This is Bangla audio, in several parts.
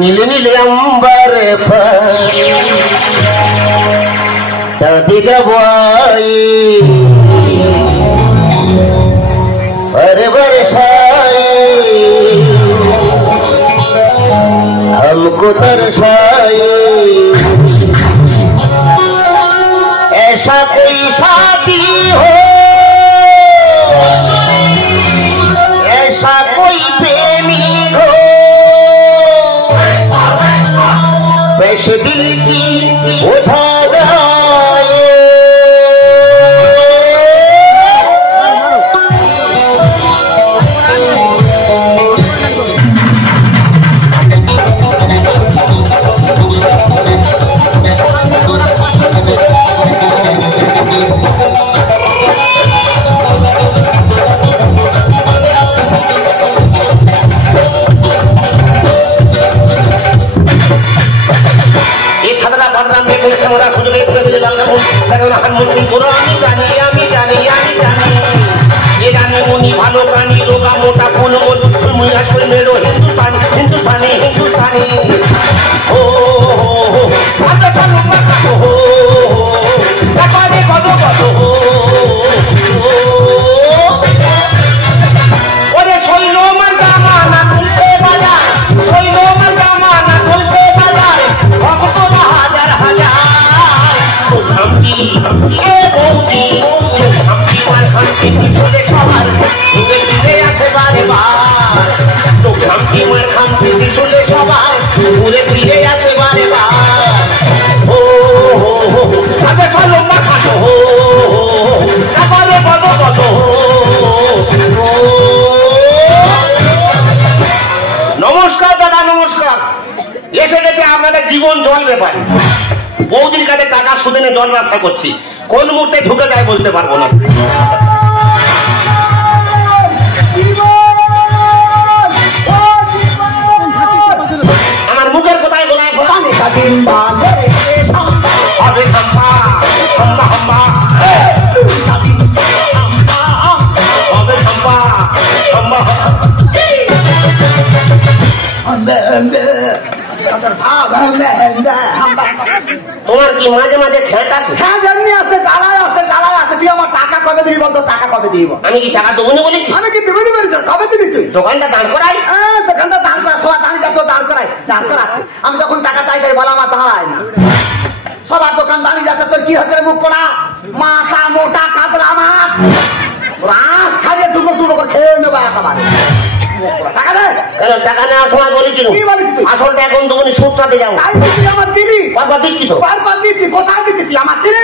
নীলে নীলে আম্বারে চাঁদিকে বই बरसाए हमको तरसाए ऐसा कोई शादी हो ऐसा कोई प्रेमी हो वैसे दिल की बुझा जाए ভালো প্রাণী রোগা মোটা ফুল হিন্দুস্তানি হিন্দুস্তানি হিন্দুস্তানি ও কত কত ওরে শৈল মার জামানা তুলছে বাজার শৈল মার জামানা তুলছে বাজার ভক্তরা হাজার হাজার শান্তি এ বৌদি শান্তি মার শান্তি চলে সবার ঘুরে ফিরে আসে বারে বার তো শান্তি মার শান্তি চলে সবার ঘুরে ফিরে আসে বারে বার ও হো হো আগে চলো মাখাটো হো তারপরে কত কত নমস্কার দাদা নমস্কার এসে গেছে আপনাদের জীবন জল ব্যাপারে বৌদির কাছে টাকা সুদে নিয়ে জল ব্যবসা করছি কোন মুহূর্তে ঢুকে যায় বলতে পারবো না আমার মুখের কোথায় গোলায় হবে হাম্বা হাম্বা হাম্বা হবে হাম্বা হাম্বা তোমার কি মাঝে মাঝে খেত আছে? হ্যাঁ যেমনি আছে জ্বালায় আছে জ্বালায় আছে তুই আমার টাকা কবে দিবি বলতো টাকা কবে দিব আমি কি টাকা দেবো না বলেছি? আমি কি দেবো বলেছি কবে দিবি তুই? দোকানটা দাঁড় করাই দোকানটা দাঁড় করা সবার দাঁড়িয়ে যাচ্ছ দাঁড় করাই দাঁড় করা আমি যখন টাকা চাই বলা আমার দাঁড়ায় না সবার দোকান দাঁড়িয়ে যাচ্ছে তোর কি হচ্ছে মুখ পড়া মাথা মোটা কাতরা মাছ রাত ছাড়িয়ে টুকরো টুকরো করে খেয়ে নেবো একেবারে টাকা দে কেন টাকা নেওয়ার সময় বলেছিল আসলটা এখন দোকানে সুদটাতে যাবো আমার দিবি বারবার দিচ্ছি তো বারবার দিচ্ছি কোথায় দিচ্ছি তুই আমার দিবি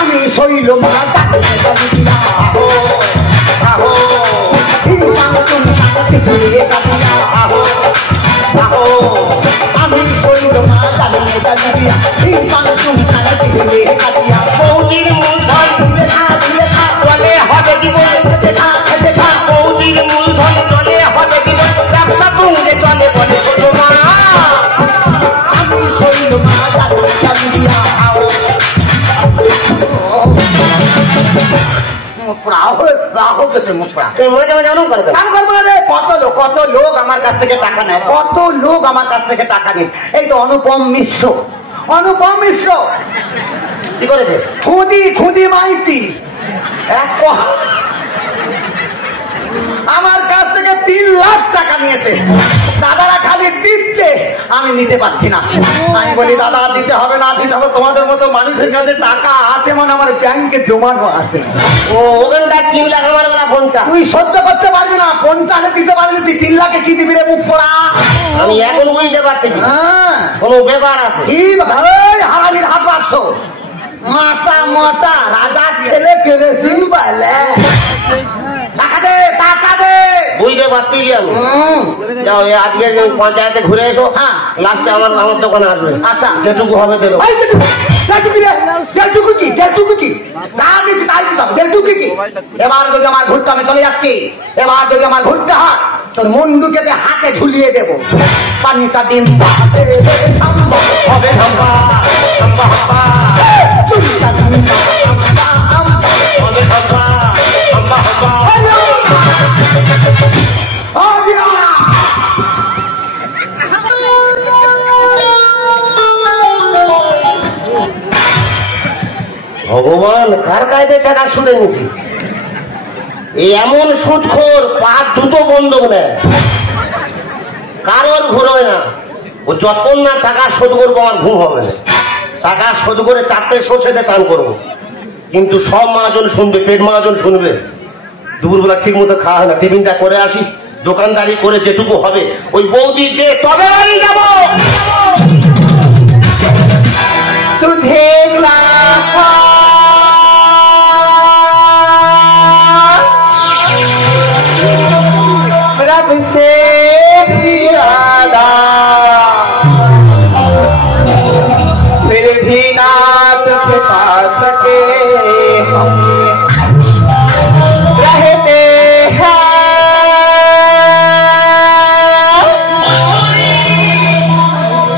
আমি শৈল আমি শৈল বৌদির মূলধন চলে হবে জীবন বৌদির মূলধন চলে হবে জীবন ব্যবসা সঙ্গে চলে বলে ছোট মা আমি শৈল কত লোক আমার কাছ থেকে টাকা নেয় কত লোক আমার কাছ থেকে টাকা নেয় এই তো অনুপম মিশ্র কি করেছে খুদি মাইতি আমার কাছ থেকে 3 লাখ টাকা নিয়েছে দাদারা খালি দিচ্ছে আমি নিতে পারছি না আমি বলি দাদা দিতে হবে না দিতে হবে তোমাদের মতো মানুষের কাছে টাকা আছে মানে আমার ব্যাংকে জমানো আছে ও ওখানটা 3 লাখ আমার বেলা 50 তুই সহ্য করতে পারবি না 50 দিতে পারবি তুই 3 লাখে কি দিবি রে মুখ পোড়া আমি এখন বুঝতে পারছি কোনো ব্যাপার আছে কি ভাই হারামির হাত রাখছো মাথা মোটা রাজা ছেলে কেরেসিন পাইলে টাকা দে বুঝতে পারছি আমি যাও আজকে পঞ্চায়েতে ঘুরে এসো হ্যাঁ লাস্টে আমার দোকানে আসবে আচ্ছা যেটুকু হবে দেবো এবার যদি আমার ঘুরতে আমি চলে যাচ্ছি এবার যদি আমার ঘুরতে হয় তোর মুন্ডুকে হাতে ঝুলিয়ে দেবো পানিটা ডিম হবে ভগবান কার কায়দে টাকা সুদে নিছি? এই এমন সুদখোর পাঁচ জুতো বন্ধক নেয়, কারোর ঘুরোয় না। ও যতক্ষণ না টাকা শোধ করবো আমার ঘুম হবে না। টাকা শোধ করে 4টে সর্ষেতে চান করবো, কিন্তু সব মহাজন শুনবে, পেট মহাজন শুনবে। দুপুরবেলা ঠিক মতো খাওয়া হয় না, টিফিনটা করে আসি, দোকানদারি করে যেটুকু হবে ওই বৌদি দে, তবে বাড়ি যাবো। तुझे चाहा रब से ज्यादा, फिर भी ना तुझे पा सके हम रहते हैं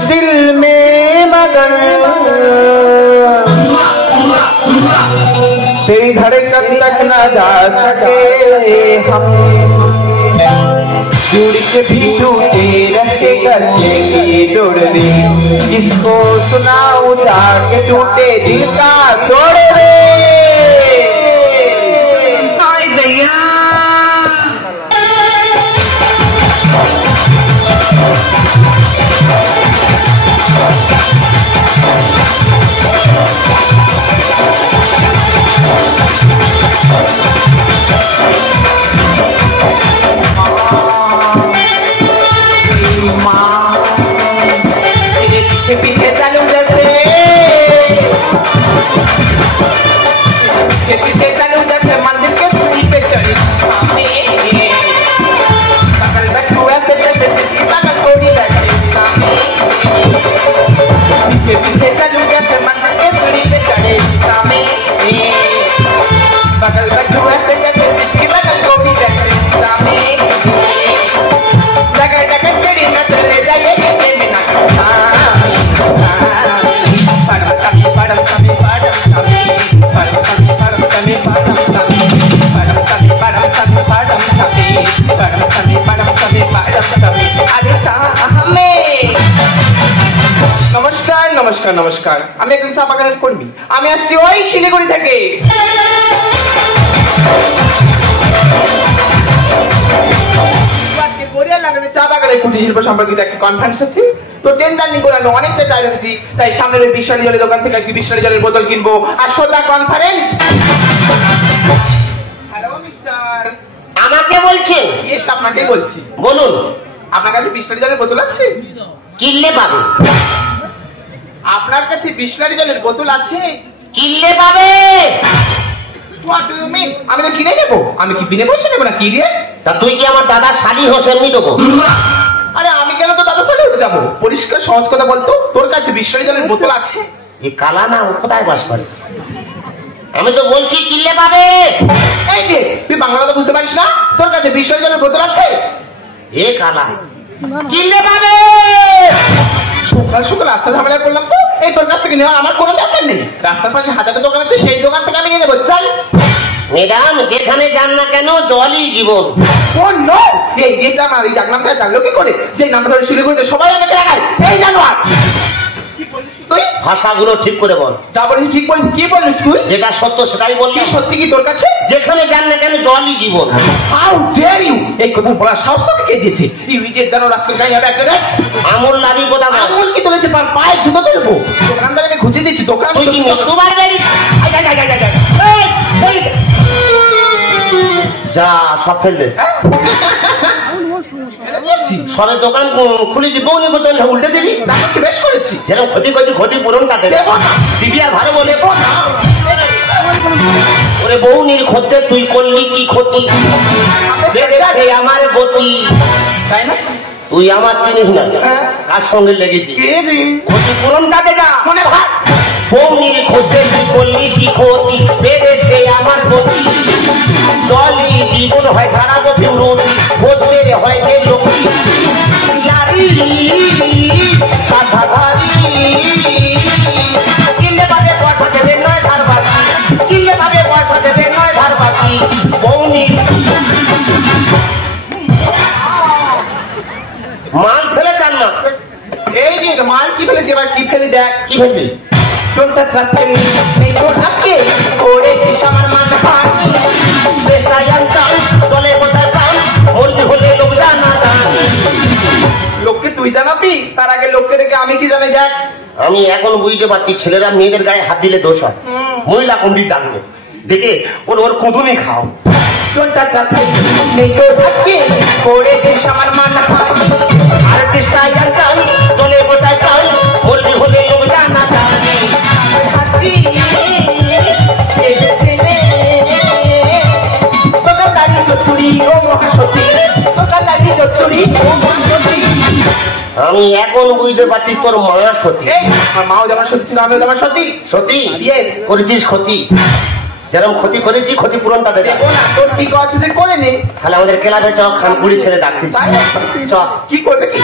दिल में मगन, तेरी धड़कन तक न जा सके हम, जुड़ के भी टूटे रहते करके जोड़ दे, किसको सुनाऊं जाके टूटे दिल का तोड़ दे। हाय दैया पीछे चलूं जैसे, पीछे चलूं जैसे मंदिर के सीढ़ी पे चढ़ी सामने, बगल में छुआ से जैसे जिसकी बगल कोड़ी बैठे सामने, पीछे पीछे चलूं जैसे मंदिर के सीढ़ी पे चढ़े सामने, बगल में छुआ से जैसे जिसकी बगल कोड़ी बैठे सामने, जगह जगह तेरी नजर ले जाए में ना নমস্কার নমস্কার নমস্কার, আমি একজন চা বাগানের কর্মী। আমি আসছি ওই শিলিগুড়ি থেকে। চা বাগানের কুটির শিল্প সম্পর্কিত একটা কনফারেন্স আছে, তো ট্রেন জার্নি করে আমি অনেকটা টায়ার্ড হচ্ছি, তাই সামনের ওই বিশালী জলের দোকান থেকে একটি বিশালী জলের বোতল কিনবো আর সোজা কনফারেন্স। হ্যালো মিস্টার, আমাকে বলছেন? ইয়েস, আপনাকেই বলছি। বলুন। আপনার কাছে বিশালী জলের বোতল আছে? কিনলে পাবে। আপনার কাছে বিশালী জলের বোতল আছে? কিনলে পাবে। What do you mean? আমি তো কিনে নেবো। আমি কি বিনে পয়সা নেবো না কি রে? তা তুই কি আমার দাদা শালি হোসেন নি দেবো? আরে আমি কেন তো দাদা সাথে যাবো? পরিষ্কার সহজ কথা বলতো, তোর কাছে বিশালী জলের বোতল আছে? এই কালা না ও কোথায় বাস করে? আমি তো বলছি কিনলে পাবে। এই যে তুই বাংলা কথা বুঝতে পারিস না? তোর কাছে বিশালী জলের বোতল আছে? এ কালা, কিনলে পাবে। সকাল সকাল রাস্তা ঝামেলা করলাম তো, এই তোর কাছ থেকে নেওয়া আমার কোনো দরকার নেই। রাস্তার পাশে হাজারটা দোকান আছে, সেই দোকান থেকে আমি নিয়ে নেবো। চল। ম্যাডাম, যেখানে যান না কেন জলই জীবন। ও নো, এই যেটা আমার এই ডাকনামটা জানলো কি করে? যে নামটা ধরে শিলিগুড়িতে সবাই আমাকে দেখায় এই জানোয়ার। কি বলিস তুই? ভাষাগুলো ঠিক করে বল। যা বলিস ঠিক বলিস। কি বলিস তুই? যেটা সত্য সেটাই বললি। সত্যি কি তোর কাছে? যেখানে যান না কেন জলই জীবন। How dare you! এই কথা বলার সাহস তোকে কে দিয়েছে? ইউ ইডিয়েট, জানো রাস্তায় যাই হবে একটা রে। আমল লাগি কথা বল। আমল কি তোলেছে? পার পায়ে জুতো তুলবো। দোকানদারকে ঘুচে দিচ্ছি দোকান। তুই কি তোমার বেরি? যা সব ফেললে। সবে দোকান খুলেছি, বউনি বোতল উল্টে দিবি। বেশ করেছি। যেরকম ক্ষতি করছি ক্ষতি পূরণ কাটে দিবি আর ভালো বলে। ওরে বউনির ক্ষতে তুই করলি কি ক্ষতি? আমার গতি। তাই না? তুই আমার চিনিস না, কার সঙ্গে লেগেছি? ক্ষতিপূরণ কাটে না মনে ভাব। বউনির ক্ষতে তুই করলি কি ক্ষতি? বেড়েছে আমার গতি। জলই জীবন হয় ধারাবো বিরতি, বলতে হয় যে লোকি লারি কাঁথা ধারি। কিনলে পাবে পয়সা দেবে নয় ধার বাকি, কিনলে পাবে পয়সা দেবে নয় ধার বাকি। বউনি মাল ফেলে যান না। এই যে মাল কি ফেলেছি, এবার কি ফেলি দেখ। কি ফেলবি? চোরটা চাকরি নেই তোর আগে করেছিস আমার মানহানি দেশটাই আনতাম দলে কোথায় পাম বলতে হলে লোক জানা লোককে তুই জানাবি তার আগে লোককে রেখে আমি কি জানাই দেখ আমি এখন বুঝতে পারছি ছেলেরা মেয়েদের গায়ে হাত দিলে দোষ হয় মহিলা কোনটি ডাকবে দেখে ওর ওর কুঁদুমি খাও চোরটা চাকরি নেই তোর আগে করেছিস আমার মানহানি আর দেশটাই আনতাম দলে কোথায় পাম বলতে হলে লোক জানা আমি এখন বুঝতে পারছি তোর মা সতী মাও যেমন সত্যি না আমিও যেমন সত্যি সতী Yes. করেছিস ক্ষতি যেরকম ক্ষতি করেছি ক্ষতিপূরণটা দেবে দেখো না তোর ঠিক আছে তুই করে নে তাহলে আমাদের ক্লাবে চ খানকুড়ি ছেড়ে ডাকতিস চ কি করবে কি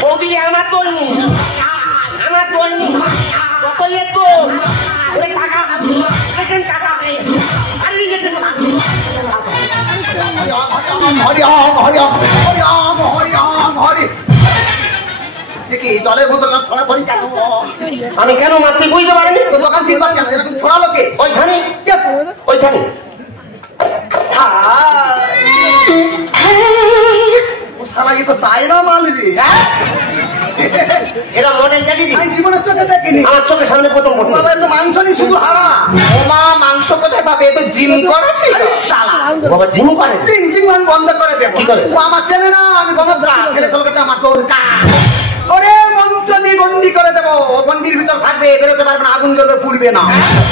বৌদি আমার তোর নি আমার তোর নি কত একটু টাকা দেখেন টাকা আরে যেতে হরি ওম হরি ওম হরি ওম হরি ওম হরি দেখি জলের বোতল না ছড়াছড়ি কেন আমি কেন মাতৃ বুঝতে পারিনি তো দোকান চিনবার কেন এরকম ছড়ালো কে ওইখানে ওইখানে ও শালা কি তো চাই না মালবি এরা মডেল দেখেছি আমি জীবনের চোখে দেখিনি আমার চোখের সামনে প্রথম পড়ছে বাবা তো মাংস নি শুধু হারা ওমা মাংস কোথায় পাবে এ তো জিম করে শালা বাবা জিম করে জিং জিং মান বন্ধ করে দেবো কি করে? ও আমার চেনে না আমি গণদা ছেলে কলকাতা আমার তোর ওরে মন্ত্র দিয়ে গন্ডি করে দেবো ও গন্ডির ভিতর থাকবে বেরোতে পারবে না আগুন জ্বলবে পুড়বে না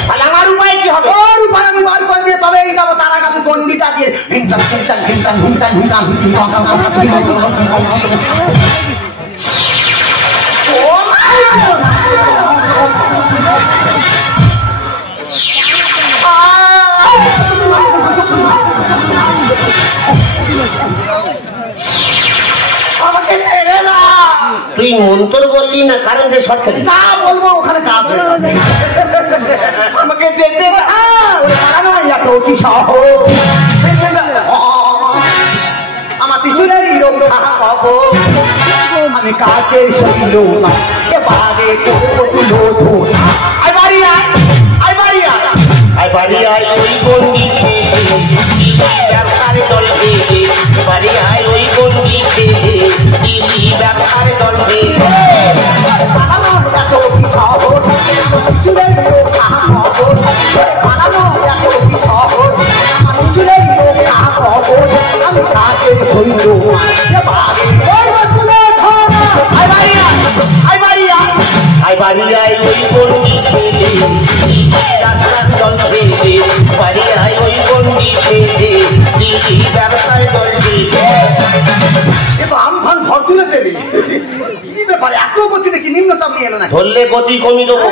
তাহলে আমার উপায় কি হবে ওর উপর আমি বার করে দিয়ে তবেই যাবো তার আগে আমি গন্ডিটা দিয়ে হিংটাং হিংটাং হিংটাং হিংটাং হিংটাং আমাকে ছেড়ে না তুই মন্তর বললি না কারেন্টের শর্ট খেলি যা বলবো ওখানে কাজ হয়ে যাবে। আমাকে যেতে না ওরে পালানো এত অতি সাহস আমার পিছনেরই রক্ষা পাবো আমি কাকে শৈল না এবারে করল ধোনা আই বাড়ি আয় আই বাড়ি আয় আই বাড়ি আয় ওই গন্ডি খেয়ে ব্যবসারে দল খেয়ে বাড়ি আয় ওই গন্ডি খেয়ে ব্যবসারে দল খেয়ে পালানো এত অতি সাহস পিছনেরই রক্ষা পাবো পালানো এত অতি সাহস আমার পিছনেরই রক্ষা পাবো আমি কাকে শৈল না এবারে করল ধোনা আই বাড়ি আয় আই বাড়ি আয় আই বাড়ি আয় ওই গন্ডি খেয়ে ব্যবসার দল খেয়ে বাড়ি আয় ওই গন্ডি খেয়ে ব্যবসায় দল খেয়ে এতো আমফান ফরচুনে পেলি কি ব্যাপারে এত গতি দেখি নিম্নচাপ নিয়ে এলো না ধরলে গতি কমি দেবো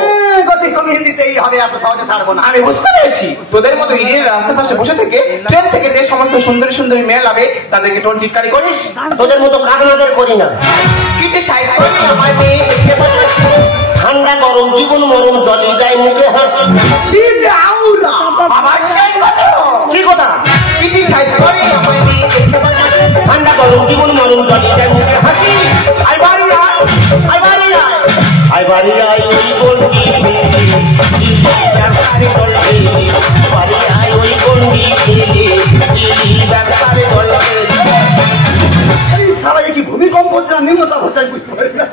গতি কমিয়ে দিতেই হবে এত সহজে ছাড়বো না আমি বুঝতে পেরেছি তোদের মতো ইডিয়েট রাস্তার পাশে বসে থেকে ট্রেন থেকে যে সমস্ত সুন্দরী সুন্দরী মেয়ে লাগে তাদেরকে টোন টিটকারি করিস তোদের মতো কাগনাদের করি না কিছু সাইজ করবি আমার মেয়ে ঠান্ডা গরম জীবন মরম জলে যায় মুখে হাসি কি যে আউলা আমার সেই কথা কি কথা কিছু সাইজ করবি আমার মেয়ে ঠান্ডা গরম জীবন মরম জলে যায় মুখে হাসি আই বাড়ি আয় আই বাড়ি আয় আই বাড়ি আয় ওই গন্ডি ব্যবসারে দল খেয়ে বাড়ি আয় ওই গন্ডি খেয়ে ব্যবসারে দল খেয়ে সারা কি ভূমিকম্প হচ্ছে না নিম্নচাপ হচ্ছে আমি বুঝতে পারি না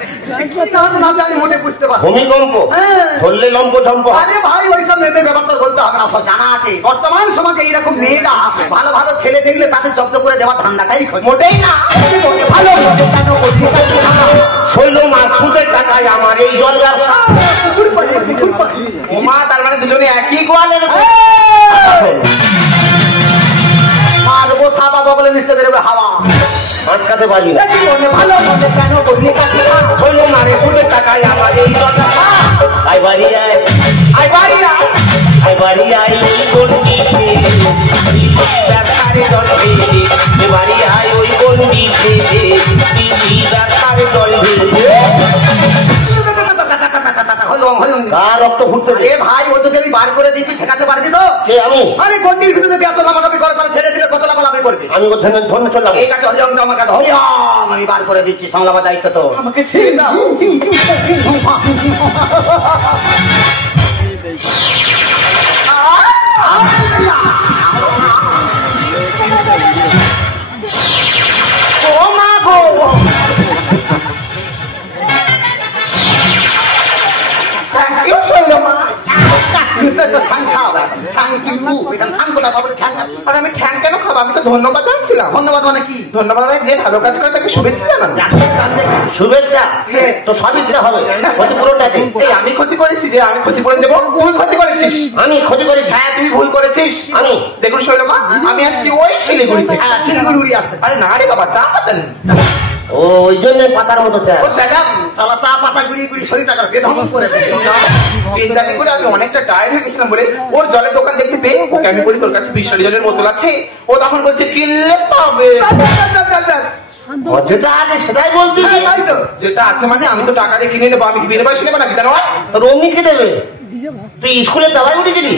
কি চাঁদ না জানি মোটে বুঝতে পারি ভূমিকম্প হ্যাঁ। ধরলে লম্ব ঝম্প আরে ভাই ওইসব মেয়েদের ব্যাপার তো বলতে হবে না সব জানা আছে বর্তমান সমাজে এইরকম মেয়েরা ভালো ভালো ছেলে দেখলে তাদের জব্দ করে দেওয়া ধান্দাটাই মোটেই না ভালো কেন করছি শৈল মাস সুদের টাকায় আমার এই জল ব্যবসা ওমা তার মানে দুজনে একই গোয়ালের মারবো থাবা বগলে নিচে বেরোবে হাওয়া আটকাতে পারি না ভালো কেন করলি শৈল মারে সুদের টাকায় আমার এই জল ব্যবসা আই বাড়ি আয় আই বাড়ি আয় আই বাড়ি আয় ওই গন্ডি খেয়ে ব্যবসারে দল খেয়ে বাড়ি আয় ওই গন্ডি খেয়ে ব্যবসারে দল খেয়ে হলুম হলুম। কার রক্ত ফুটতে এ ভাই ও যদি আমি বার করে দিচ্ছি ঠেকাতে পারবি তো? কে আমি? আরে গন্ডির ভিতরে যদি এত লাফালাফি করে তাহলে ছেড়ে দিলে কত লাফালাফি করবি? আমি ও ধরে ধরে চললাম। এই কাছে হরিয়ম আমার কাছে হরিয়ম আমি বার করে দিচ্ছি, সামলাবার দায়িত্ব তো আমাকে ছেড়ে দাও। ও মা গো, থ্যাংক ইউ শৈলমা। আর আমি ঠ্যাং কেন খাবো? আমি তো ধন্যবাদ জানাচ্ছিলাম। ধন্যবাদ মানে কি? ধন্যবাদ মানে যে ভালো কাজ করে তাকে শুভেচ্ছা জানান। শুভেচ্ছা তো সব ইচ্ছা হবে, ক্ষতিপূরণটাকে। এই আমি ক্ষতি করেছি যে আমি ক্ষতিপূরণ দেবো? তুই ক্ষতি করেছিস। আমি ক্ষতি করি? হ্যাঁ তুই ভুল করেছিস। আমি দেখুন শৈলমা, আমি আসছি ওই শিলিগুড়ি থেকে। হ্যাঁ শিলিগুড়ি উড়ি আসতে। আরে না রে বাবা, চা পাতা নেই। ও ওই জন্য পাতার মতো চা। ও দেখা সালা চা পাতা গুড়িয়ে গুড়িয়ে শরীরটা বেধম করে দেয়। পেনদানি করে আমি অনেকটা টায়ার্ড হয়ে গেছিলাম বলে ওর জলের দোকান দেখতে পেয়ে ওকে আমি বলি তোর কাছে বিশাল জলের বোতল আছে? ও তখন বলছে কিনলে পাবে। যেটা আছে সেটাই বলতে যেটা আছে মানে আমি তো টাকা দিয়ে কিনে নেবো, আমি কি বিনা পয়সা নেবো নাকি? তা নয় রঙি কে দেবে? তুই স্কুলে দাবাই উঠেছিলি?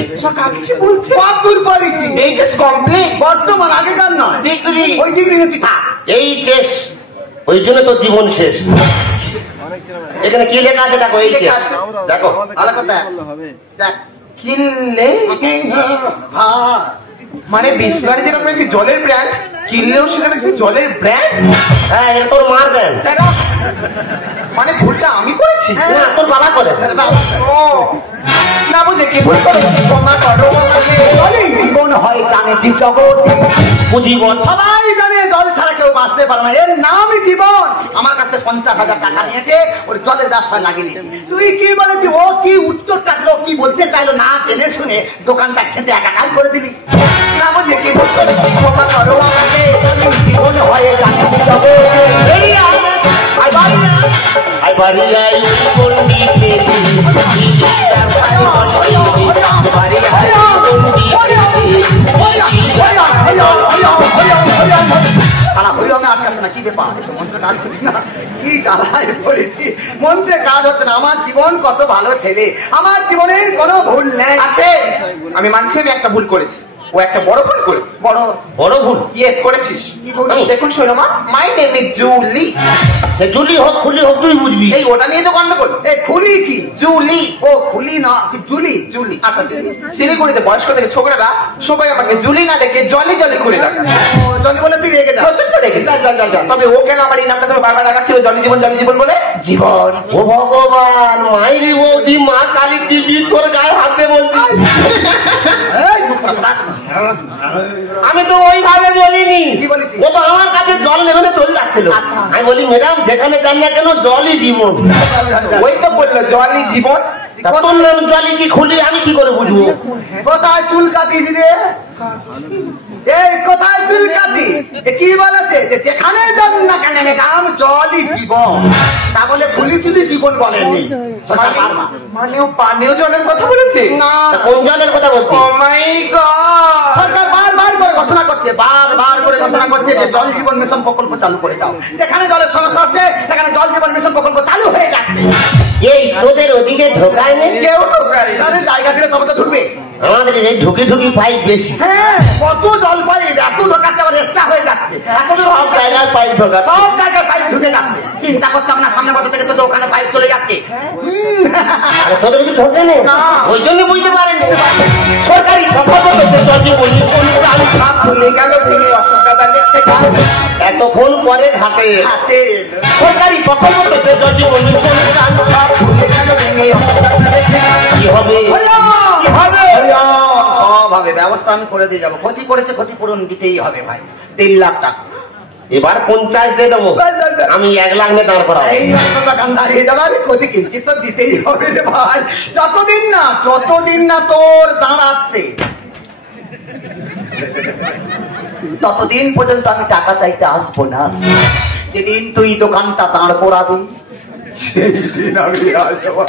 কি বলছে? কত দূর পড়েছি? এইচএস কমপ্লিট, বর্তমান আগেকার নয়। ডিগ্রি। ওই ডিগ্রি তুই থাক। এই শেষ, ওই জন্য তোর জীবন শেষ। এখানে কি লেখা আছে দেখো, এই শেষ দেখো। ভালো কথা দেখ। কিনলে হ্যাঁ মানে বিসলারি যেরকম একটি জলের ব্র্যান্ড, কিনলেও সেখানে একটি জলের ব্র্যান্ড। হ্যাঁ এটা তোর মার ব্যান্ড। মানে ভুলটা আমি করেছি? না তোর বাবা করে। ও না বুঝে কি ভুল করেছি? ক্ষমা করো আমাকে। জীবন হয় প্রাণীর জগতে, জীবন সবাই জানে জল ছাড়া কেউ বাঁচতে পারে না, এর নামই জীবন। আমার কাছে 50,000 টাকা নিয়েছে ওর জলের ব্যবসা লাগিয়ে। তুই কি বলেছি? ও কি উত্তর টাকলো, কি বলতে চাইলো না জেনে শুনে দোকানটা খেতে একাকার করে দিলি। না বুঝে কি ভুল করেছি? ক্ষমা করো আমাকে। জীবন হয় প্রাণীর জগতে। এই আয়, আয় বাড়ি আয়। আই বাড়ি আই পণ্ডিতে বাড়ি আই মন্ত্রে কাজ হচ্ছে না। আমার জীবন কত ভালো ছেলে, আমার জীবনের কোনো ভুল নেই। আছে, আমি মানছি আমি একটা ভুল করেছি। ও একটা বড় ভুল করেছে। বড় বড় ভুল? ইয়েস করেছিস। কি ভুল? দেখুন Shailma, my name is Julie. সে জুলি হোক খুলি হোক তুই বুঝবি। এই ওটা নিয়ে তো গন্ডগোল। এই খুলি কি? জুলি। ও খুলি না, কি জুলি? জুলি। আচ্ছা জুলি। শিলিগুড়িতে বয়স্ক থেকে ছোকরারা সবাই আমাকে জুলি না দেখে জলি জলি করে ডাকে। ও জলি বলে তুই রেগে যা। প্রচন্ড রেগে যায়। তবে ও কেন আমার এই নামটা ধরে বারবার ডাকাচ্ছিল জলি জীবন বলে? জীবন ও ভগবান, মাইরি বৌদি মা কালী দিবি তোর গায়ে হাতে বলছি। আমি তো ওইভাবে বলিনি। কি বলেছি? ও তো আমার কাছে জল নেমে চলে যাচ্ছিল। আচ্ছা। আমি বলি ম্যাডাম যেখানে যান না কেন জলই জীবন। ওই তো বললো জলি জীবন। তা তোর নাম জলি কি খুলি আমি কি করে বুঝবো? কোথায় চুল কাটিস রে? এই কোথায় চুল কাটি? কি বলেছে যে যেখানে জল না কেন ম্যাডাম জলই জীবন। তা বলে খুলি চুলি জীবন বলেনি। মানে ও পানীয় জলের কথা বলেছে? না তা কোন জলের কথা বলছি? ও মাই গড। সরকার বারবার করে ঘোষণা করছে, বারবার করে ঘোষণা করছে যে জল জীবন মিশন প্রকল্প চালু করে দাও। যেখানে জলের সমস্যা হচ্ছে সেখানে জল জীবন মিশন প্রকল্প চালু হয়ে যাচ্ছে। এই তোদের ওদিকে ঢোকায় নেই? কেউ ঢোকায় না। তাদের জায়গা দিলে তবে তো ঢুকবে। আমাদের এই ঢুকি ঢুকি পাইপ বেশি। হ্যাঁ কত জল পাই এত ঢোকাচ্ছে, আবার এক্সট্রা হয়ে যাচ্ছে। এত সব জায়গায় পাইপ ঢোকা। সব জায়গায় পাইপ ঢুকে যাচ্ছে। চিন্তা করতাম না সামনে বছর থেকে তো ওখানে পাইপ চলে যাচ্ছে। আরে তোদের ওদিকে ঢোকে নেই? না। ওই জন্য বুঝতে পারেনি। সরকারি প্রকল্পতে জলজি বলি আমি সব ভুলে গেল ভেঙে অশোক দাদা লিখতে গেল। এতক্ষণ পরে ঘাটে হাতে সরকারি প্রকল্পতে জলজি বলি সব ভুলে গেল ভেঙে অশোক দাদা লিখতে গেল। কি হবে? কি হবে? সব হবে, ব্যবস্থা আমি করে দিয়ে যাবো। ক্ষতি করেছে ক্ষতিপূরণ দিতেই হবে ভাই, 3 লাখ টাকা। এবার 50 দিয়ে দেবো, আমি 1 লাখ নিয়ে দাঁড় করাবো। এই অন্তত গান দাঁড়িয়ে যাবে, ক্ষতি কিঞ্চিত তো দিতেই হবে রে ভাই। যতদিন না তোর দাঁড়াচ্ছে ততদিন পর্যন্ত আমি টাকা চাইতে আসবো না। যেদিন তুই দোকানটা দাঁড় করাবি সেই দিন আমি আসবো।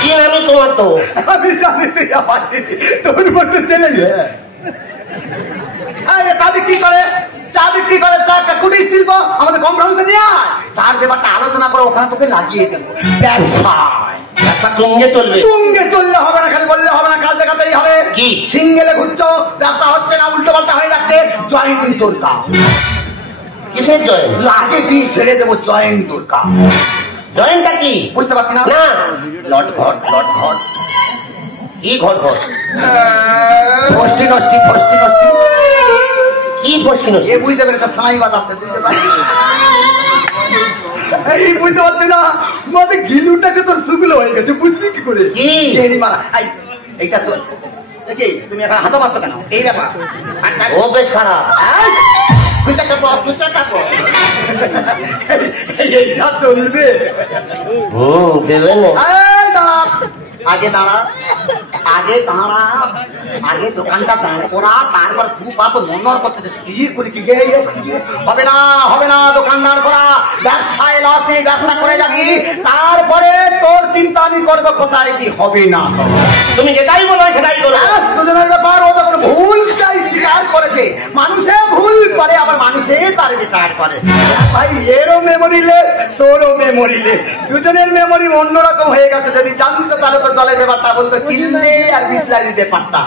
কি নামি তোমার? তো আমি জানি তুই আমার দিদি, তোর মতো ছেলে। আরে তা বিক্রি করে, চা বিক্রি করে, চা কুটির শিল্প আমাদের কম নিয়ে আয়। চার ব্যাপারটা আলোচনা করে ওখানে তোকে লাগিয়ে দেবো ব্যবসায়। ব্যবসা তুঙ্গে চলবে। তুঙ্গে চললে হবে না, খালি বললে হবে না, কাজ দেখাতেই হবে। কি? সিঙ্গেলে ঘুরছো, ব্যবসা হচ্ছে না, উল্টো পাল্টা হয়ে যাচ্ছে, জয়েন তোরকা। কিসের জয়েন? লাঠি দিয়ে ছেড়ে দেবো, জয়েন তোরকা। জয়েনটা কি? বুঝতে পারছি না। না। লট ঘট, লট ঘট। কি ঘট ঘট? ফষ্টি নষ্টি, ফষ্টি নষ্টি। কি প্রশ্ন? এ বুঝতে পারে, এটা সানাই বাজাচ্ছে, বুঝতে পারছি। এই বুঝতে পারছি না, মানে গিলুটাকে তোর শুকলো হয়ে গেছে, বুঝলি কি করে? কি? এরই মারা। এইটা চল। দেখি, তুমি এখন হাতে মারছো কেন? এই ব্যাপার। ও বেশ খারাপ। খুঁজে কাটো, খুঁজে কাটো। এইটা চলবে। দেবে না। এই দাঁড়া, আগে দাঁড়া, আগে দাঁড়া, আগে দোকানটা দাঁড় করা, তারপর দু পা তো মন করতে কি করে কি হবে না, হবে না, দোকান দাঁড় করা, ব্যবসায় লসে ব্যবসা করে যাবি, তারপরে তোর চিন্তা আমি করবো কোথায় কি হবে না। তুমি যেটাই বলো সেটাই করো। দুজনের ব্যাপার, ও যখন ভুলটাই স্বীকার করেছে, মানুষে ভুল করে, আবার মানুষে তার বিচার করে। ভাই এরও মেমোরি লেস, তোরও মেমোরি লেস, দুজনের মেমোরি অন্যরকম হয়ে গেছে। যদি জানতো তাহলে তো জলের ব্যাপারটা বলতো কিনলে আর বিসলারির ব্যাপারটা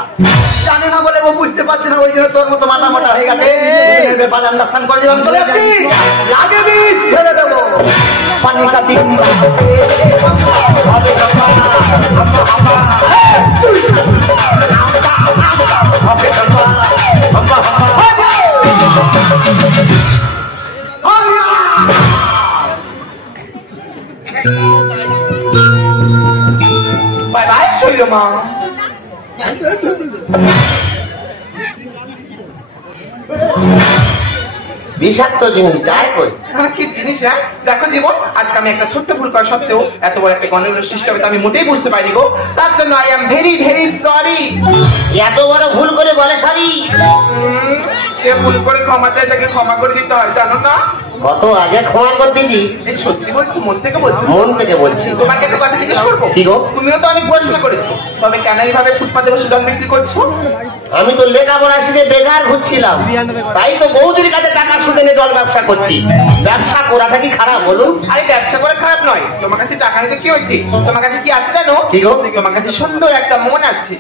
জানে না বলে ও বুঝতে পারছে না, ওই জন্য তোর মতো মাথা মোটা হয়ে গেছে। ব্যাপার আন্ডারস্ট্যান্ড করে দিলাম, চলে যাচ্ছি, লাগে বিষ ছেড়ে দেবো, পানিটা দিন বাই বাই শৈল মা। বিষাক্ত জিনিস যায় কই? কি জিনিস না দেখো জীবন, আজকে আমি একটা ছোট্ট ভুল করা সত্ত্বেও এত বড় একটা গণের সৃষ্টি হবে আমি মোটেই বুঝতে পারিনি গো। তার জন্য I am very very sorry. এত বড় ভুল করে বলে সরি? সে ভুল করে ক্ষমা চাই, তাকে ক্ষমা করে দিতে হয়, জানো না? কত আগে ক্ষমা করে দিয়েছি। এই সত্যি বলছি, মন থেকে বলছি। মন থেকে বলছি। তোমাকে একটা কথা জিজ্ঞেস করবো? কি গো? তুমিও তো অনেক পড়াশোনা করেছো, তবে কেন এইভাবে ফুটপাতে বসে জল বিক্রি করছো? আমি তো লেখাপড়া শিখে বেকার ঘুরছিলাম, তাই তো বৌদির কাছে টাকা সুদে নিয়ে জল ব্যবসা করছি। ব্যবসা করাটা কি খারাপ বলুন? আরে ব্যবসা করে খারাপ নয়, তোমার কাছে টাকা নিতে কি হয়েছে? তোমার কাছে কি আছে জানো? কি গো? তোমার কাছে সুন্দর একটা মন আছে,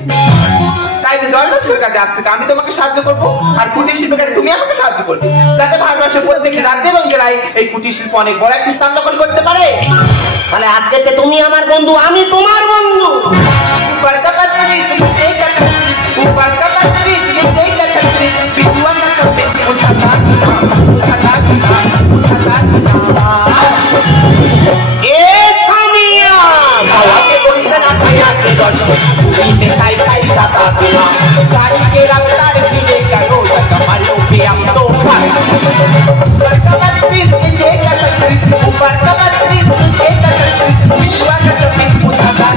তাই তো জল ব্যবসার কাজে আসতে আমি তোমাকে সাহায্য করবো, আর কুটির শিল্পের কাজে তুমি আমাকে সাহায্য করবে, যাতে ভারতবর্ষের প্রত্যেকটি রাজ্যে এবং জেলায় এই কুটির শিল্প অনেক বড় একটি স্থান দখল করতে পারে। তাহলে আজকে তো তুমি আমার বন্ধু, আমি তোমার বন্ধু। ऊपर का पत्थरी नीचे का छतरी, ऊपर का पत्थरी नीचे का छतरी, बिजुआ का कपे उठाता এ থামিয়া বাবাকে বলতে না খাইয়া কে দর্শন পুরীতে খাই খাই সাতা পেলাম। गाड़ी के रफ्तार धीरे करो कमलों के हम तो ऊपर का पत्थरी नीचे का छतरी, ऊपर का पत्थरी नीचे का छतरी, बिजुआ का कपे उठाता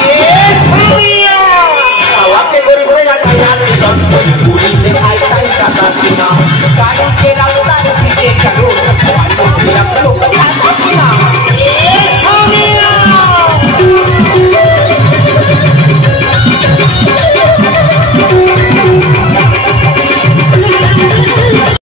এ থামিয়া বাবাকে বলতে না খাইয়া কে দর্শন পুরীতে খাই খাই সাতা পেলাম। गाड़ी के रफ्तार धीरे करो कमलों के हम तो